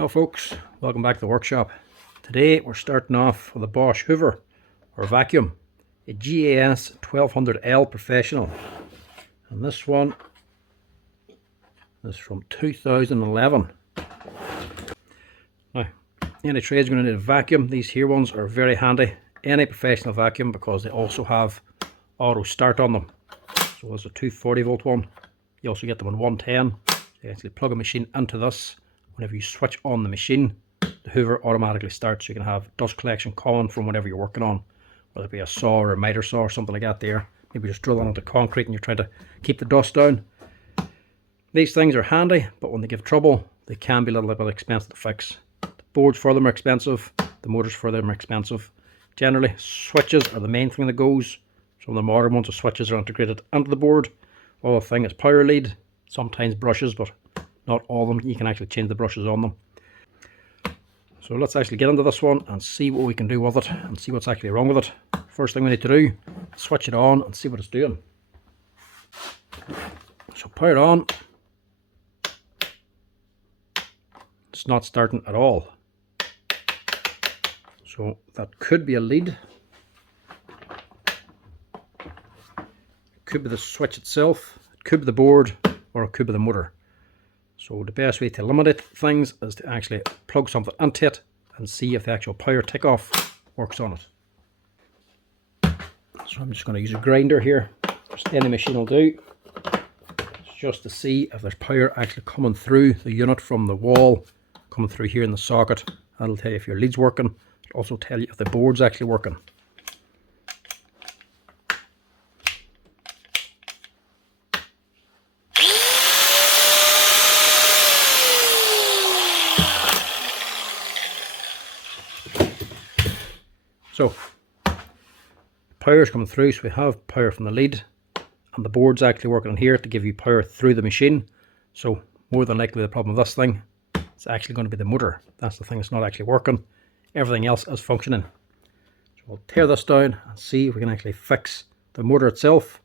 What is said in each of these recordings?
Well folks, welcome back to the workshop. Today we're starting off with a Bosch hoover or vacuum, a GAS 1200L Professional, and this one is from 2011. Now, any trade's going to need a vacuum. These here ones are very handy, any professional vacuum, because they also have auto start on them. So there's a 240 volt one. You also get them on 110. You actually plug a machine into this. Whenever you switch on the machine, the hoover automatically starts. You can have dust collection coming from whatever you're working on, whether it be a saw or a miter saw or something like that there. Maybe just drilling into concrete and you're trying to keep the dust down. These things are handy, but when they give trouble, they can be a little bit expensive to fix. The boards for them are expensive, the motors for them are expensive. Generally, switches are the main thing that goes. Some of the modern ones, the switches are integrated into the board. Other thing is power lead, sometimes brushes, but not all of them. You can actually change the brushes on them. So let's actually get into this one and see what we can do with it and see what's actually wrong with it. First thing we need to do, switch it on and see what it's doing. So power it on. It's not starting at all. So that could be a lead. It could be the switch itself, it could be the board, or it could be the motor. So the best way to eliminate things is to actually plug something into it and see if the actual power takeoff works on it. So I'm just going to use a grinder here, just any machine will do, just to see if there's power actually coming through the unit from the wall, coming through here in the socket. That'll tell you if your lead's working. It'll also tell you if the board's actually working. So, power is coming through, so we have power from the lead, and the board's actually working on here to give you power through the machine. So, more than likely the problem with this thing, it's actually going to be the motor. That's the thing that's not actually working. Everything else is functioning. So, we'll tear this down and see if we can actually fix the motor itself,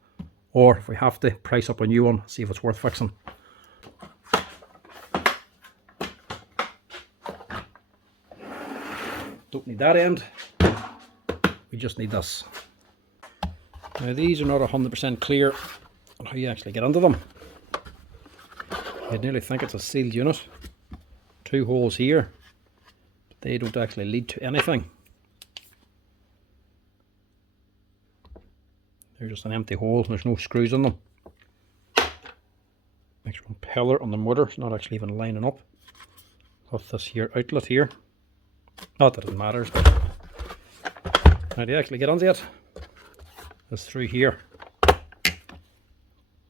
or if we have to, price up a new one, see if it's worth fixing. Don't need that end. We just need this. Now these are not 100% clear on how you actually get into them. You'd nearly think it's a sealed unit. Two holes here, but they don't actually lead to anything. They're just an empty hole, there's no screws in them. Makes one pillar on the motor, it's not actually even lining up with this here outlet here. Not that it matters, but how do you actually get onto it? It's through here.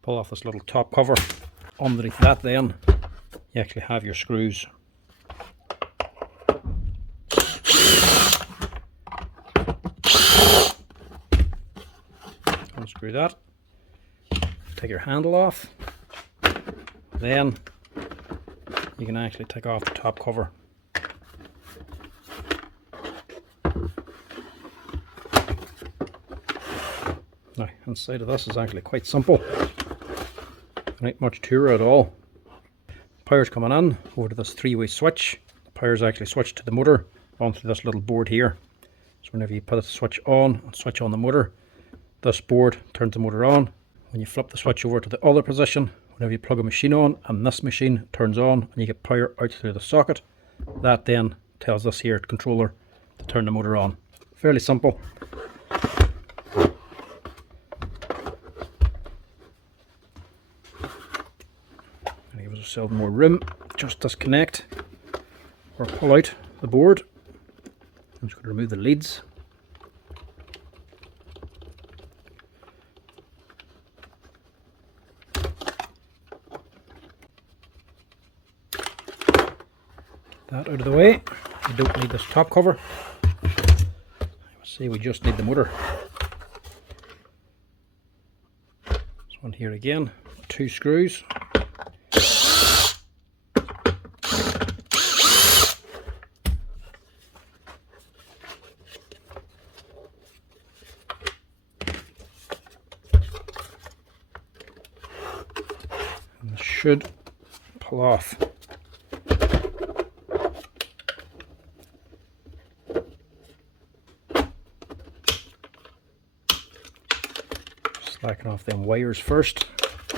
Pull off this little top cover. Underneath that then, you actually have your screws. Unscrew that. Take your handle off. Then you can actually take off the top cover. Now, inside of this is actually quite simple. Not much to it at all. Power's coming in over to this three-way switch. The power's actually switched to the motor onto this little board here. So whenever you put the switch on and switch on the motor, this board turns the motor on. When you flip the switch over to the other position, whenever you plug a machine on and this machine turns on and you get power out through the socket, that then tells this here controller to turn the motor on. Fairly simple. Give ourselves more room, just disconnect or pull out the board. I'm just going to remove the leads. That out of the way. We don't need this top cover. See, we just need the motor. This one here again, two screws. And this should pull off. Backing off them wires first so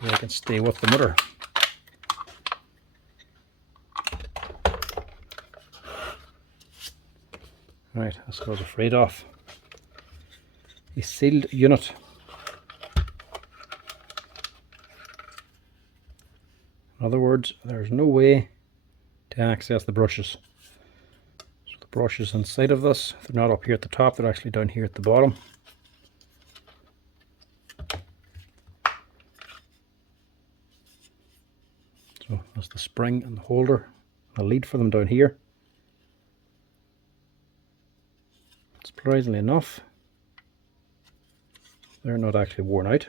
they can stay with the motor. Right, this goes afraid off. A sealed unit. In other words, there's no way to access the brushes. So the brushes inside of this, they're not up here at the top, they're actually down here at the bottom. So that's the spring and the holder, the lead for them down here. Surprisingly enough, they're not actually worn out.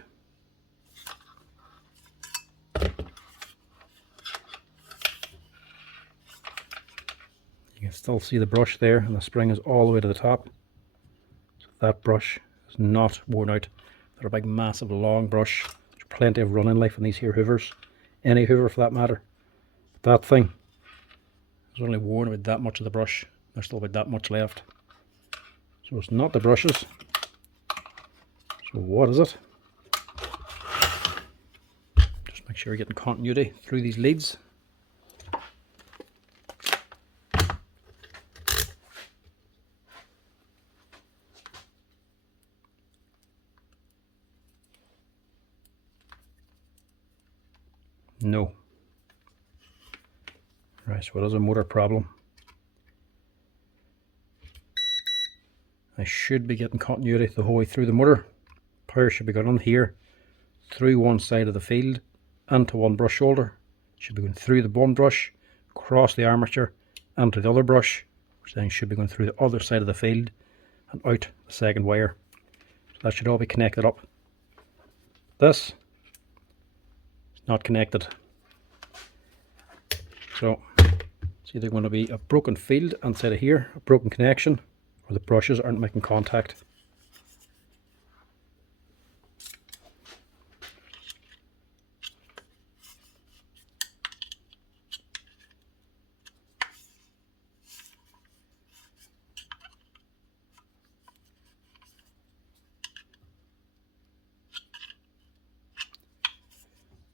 You can still see the brush there, and the spring is all the way to the top. So that brush is not worn out. They're a big, massive, long brush. There's plenty of running life in these here hoovers. Any hoover for that matter. But that thing is only worn about that much of the brush. There's still about that much left. So it's not the brushes. So what is it? Just make sure you're getting continuity through these leads. No. Right, so it is a motor problem. I should be getting continuity the whole way through the motor. Power should be going on here, through one side of the field, into one brush shoulder. Should be going through the one brush, across the armature, into the other brush, which then should be going through the other side of the field, and out the second wire. So that should all be connected up. This is not connected. So it's either going to be a broken field inside of here, a broken connection, or the brushes aren't making contact.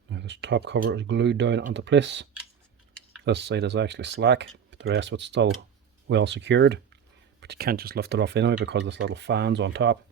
Now this top cover is glued down onto place. This side is actually slack, but the rest of it's still well secured. But you can't just lift it off anyway because this little fan's on top.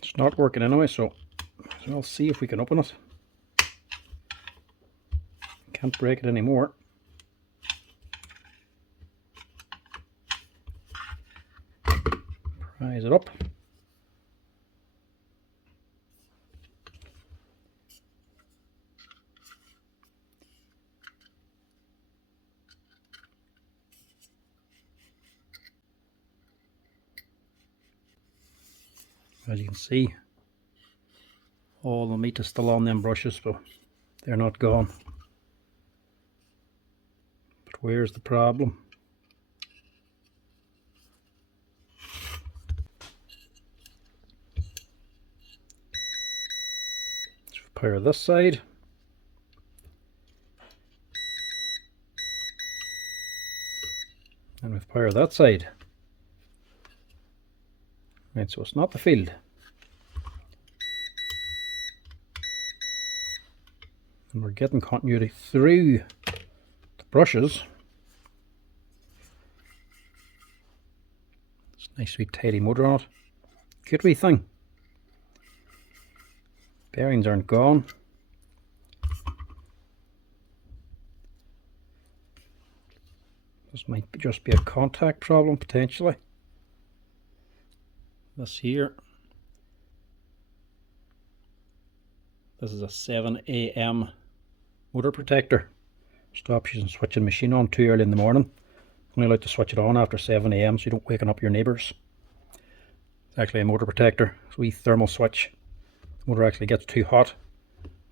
It's not working anyway, so I'll see if we can open it. Can't break it anymore. Prise it up. As you can see, all the meat is still on them brushes, but they're not gone. But where's the problem? Let's power this side. And we've powered that side. Right, so it's not the field. And we're getting continuity through the brushes. It's a nice sweet tidy motor on it. Good wee thing. Bearings aren't gone. This might just be a contact problem potentially. This here, this is a 7 AM motor protector. Stops you from switching the machine on too early in the morning. Only allowed to switch it on after 7 AM so you don't waken up your neighbours. It's actually a motor protector. It's a wee thermal switch. The motor actually gets too hot.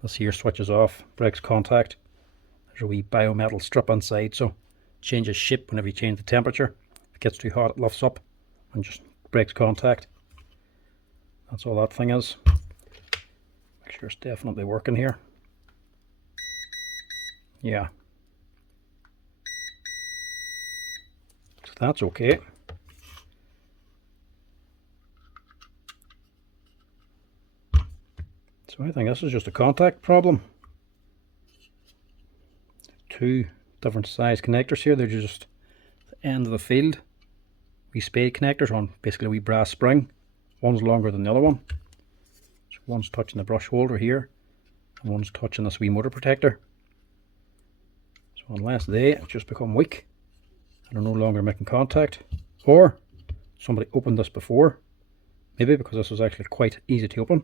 This here switches off, breaks contact. There's a wee biometal strip inside, so it changes shape whenever you change the temperature. If it gets too hot, it lifts up and just breaks contact. That's all that thing is. Make sure it's definitely working here. Yeah. So that's okay. So I think this is just a contact problem. Two different size connectors here. They're just the end of the field. Wee spade connectors on basically a wee brass spring. One's longer than the other one. So one's touching the brush holder here, and one's touching this wee motor protector. So unless they just become weak and are no longer making contact, or somebody opened this before, maybe because this was actually quite easy to open.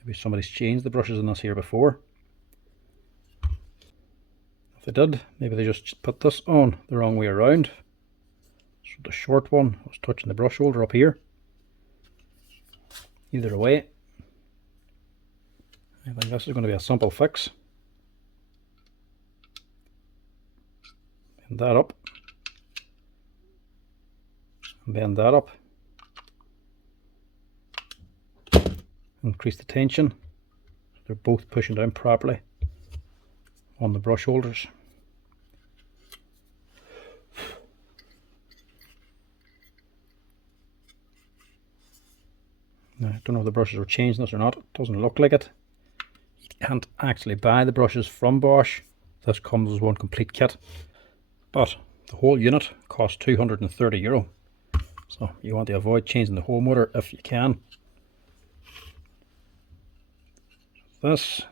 Maybe somebody's changed the brushes in this here before. If they did, maybe they just put this on the wrong way around. So the short one was touching the brush holder up here. Either way, I think this is going to be a simple fix. Bend that up. And bend that up. Increase the tension. They're both pushing down properly on the brush holders. Now, I don't know if the brushes are changing this or not. It doesn't look like it. You can't actually buy the brushes from Bosch. This comes as one complete kit. But the whole unit costs €230. So you want to avoid changing the whole motor if you can. This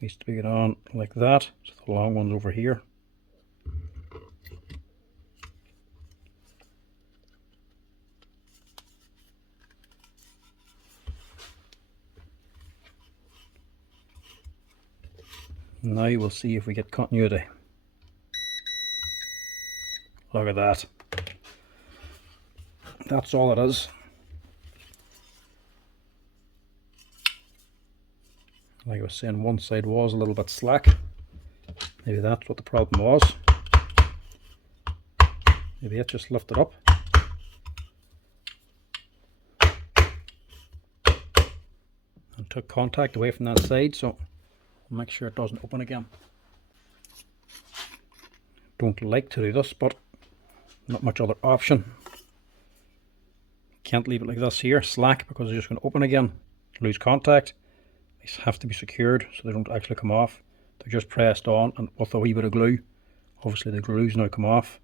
needs to be get on like that. So the long one's over here. Now we'll see if we get continuity. Look at that. That's all it is. Like I was saying, one side was a little bit slack. Maybe that's what the problem was. Maybe it just lifted up. And took contact away from that side, so I'll make sure it doesn't open again. Don't like to do this, but not much other option. Can't leave it like this here, slack, because it's just going to open again, lose contact. These have to be secured so they don't actually come off. They're just pressed on and with a wee bit of glue. Obviously the glue's now come off.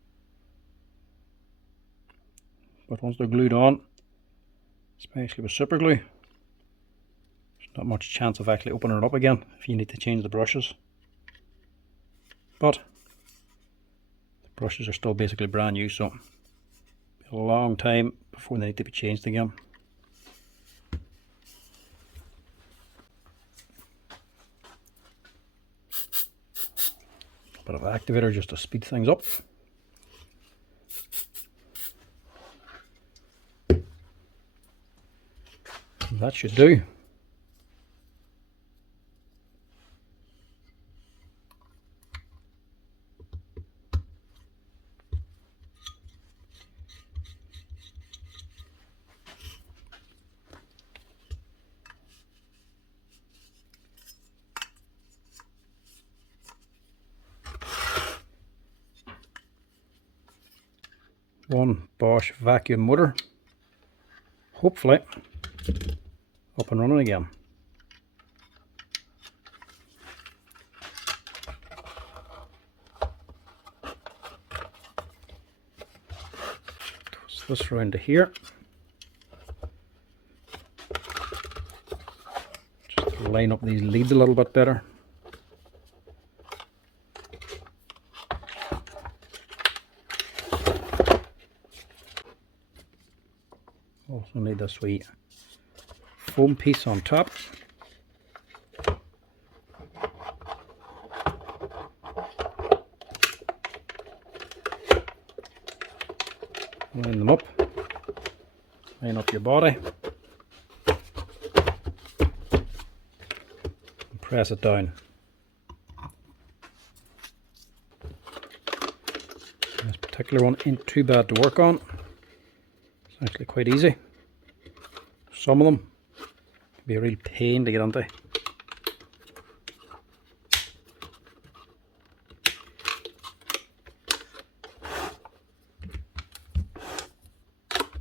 But once they're glued on, especially with super glue, there's not much chance of actually opening it up again if you need to change the brushes. But the brushes are still basically brand new, so it'll be a long time before they need to be changed again. A bit of activator just to speed things up. And that should do. One Bosch vacuum motor, hopefully up and running again. Twist this round to here. Just to line up these leads a little bit better. Also need this wee foam piece on top. Line them up. Line up your body. And press it down. This particular one ain't too bad to work on. It's actually quite easy. Some of them can be a real pain to get into.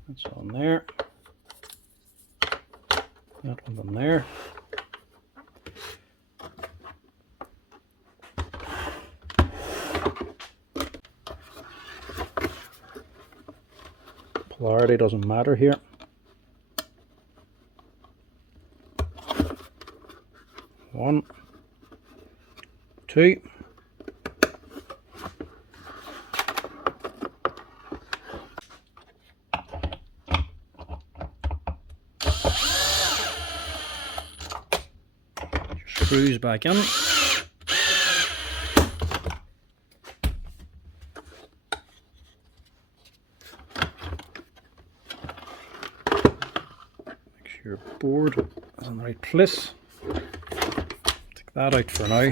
That's on there. That one's on there. Polarity doesn't matter here. One, two. Screws back in. Make sure your board is in the right place. Take that out for now.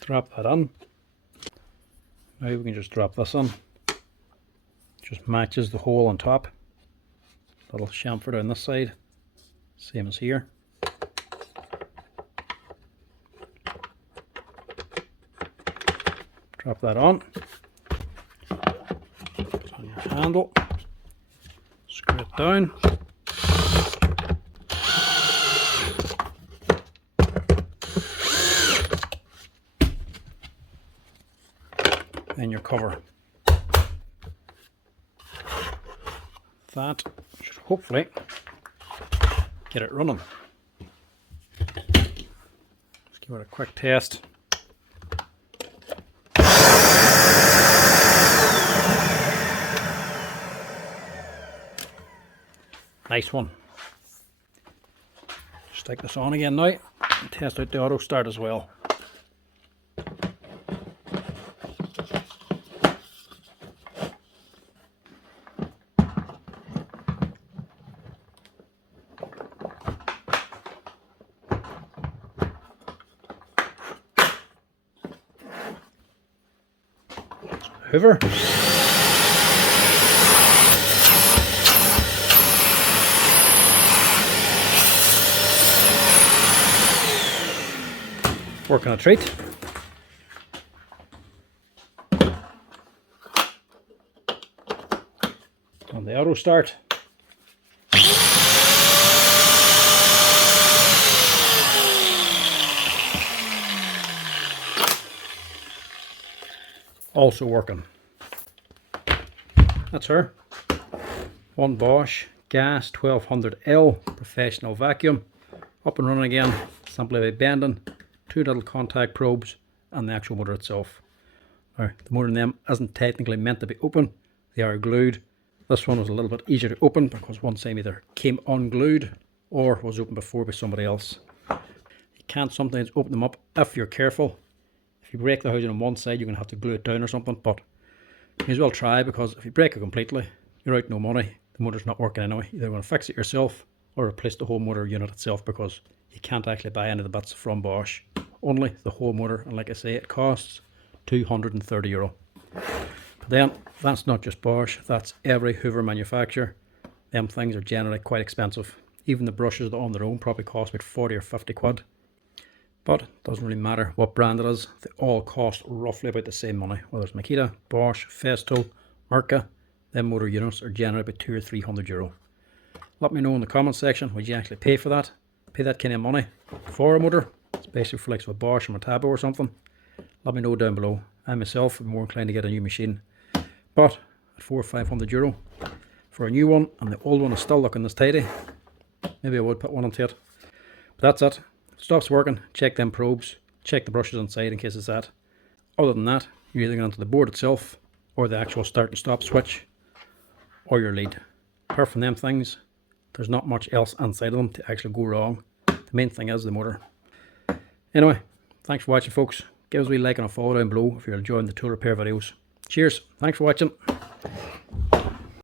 Drop that on. Now we can just drop this on. Just matches the hole on top. Little chamfer down this side, same as here. Drop that on. Put on your handle. Screw it down. And your cover. That should hopefully get it running. Let's give it a quick test. Nice one. Stick this on again now and test out the auto start as well. Hoover. Working a treat. On the auto start. Also working. That's her. One Bosch GAS 1200L professional vacuum. Up and running again, simply by bending two little contact probes and the actual motor itself. Now, the motor in them isn't technically meant to be open, they are glued. This one was a little bit easier to open because one side either came unglued or was opened before by somebody else. You can't sometimes open them up if you're careful. If you break the housing on one side, you're going to have to glue it down or something, but you may as well try, because if you break it completely, you're out no money. The motor's not working anyway. You're either going to fix it yourself or replace the whole motor unit itself, because you can't actually buy any of the bits from Bosch. Only the whole motor, and like I say, it costs €230. But then, that's not just Bosch, that's every hoover manufacturer. Them things are generally quite expensive. Even the brushes on their own probably cost about 40 or 50 quid. But it doesn't really matter what brand it is, they all cost roughly about the same money. Whether it's Makita, Bosch, Festo, Merca, them motor units are generally about €200 or €300. Let me know in the comment section, would you actually pay for that? Pay that kind of money for a motor, especially for like a Bosch or Metabo or something? Let me know down below. I myself am more inclined to get a new machine. But at €400 or €500 for a new one, and the old one is still looking this tidy, maybe I would put one onto it. But that's it. If it stops working, check them probes, check the brushes inside in case it's that. Other than that, you're either going onto the board itself, or the actual start and stop switch, or your lead. Apart from them things, there's not much else inside of them to actually go wrong. The main thing is the motor. Anyway, thanks for watching, folks. Give us a wee like and a follow down below if you're enjoying the tool repair videos. Cheers. Thanks for watching.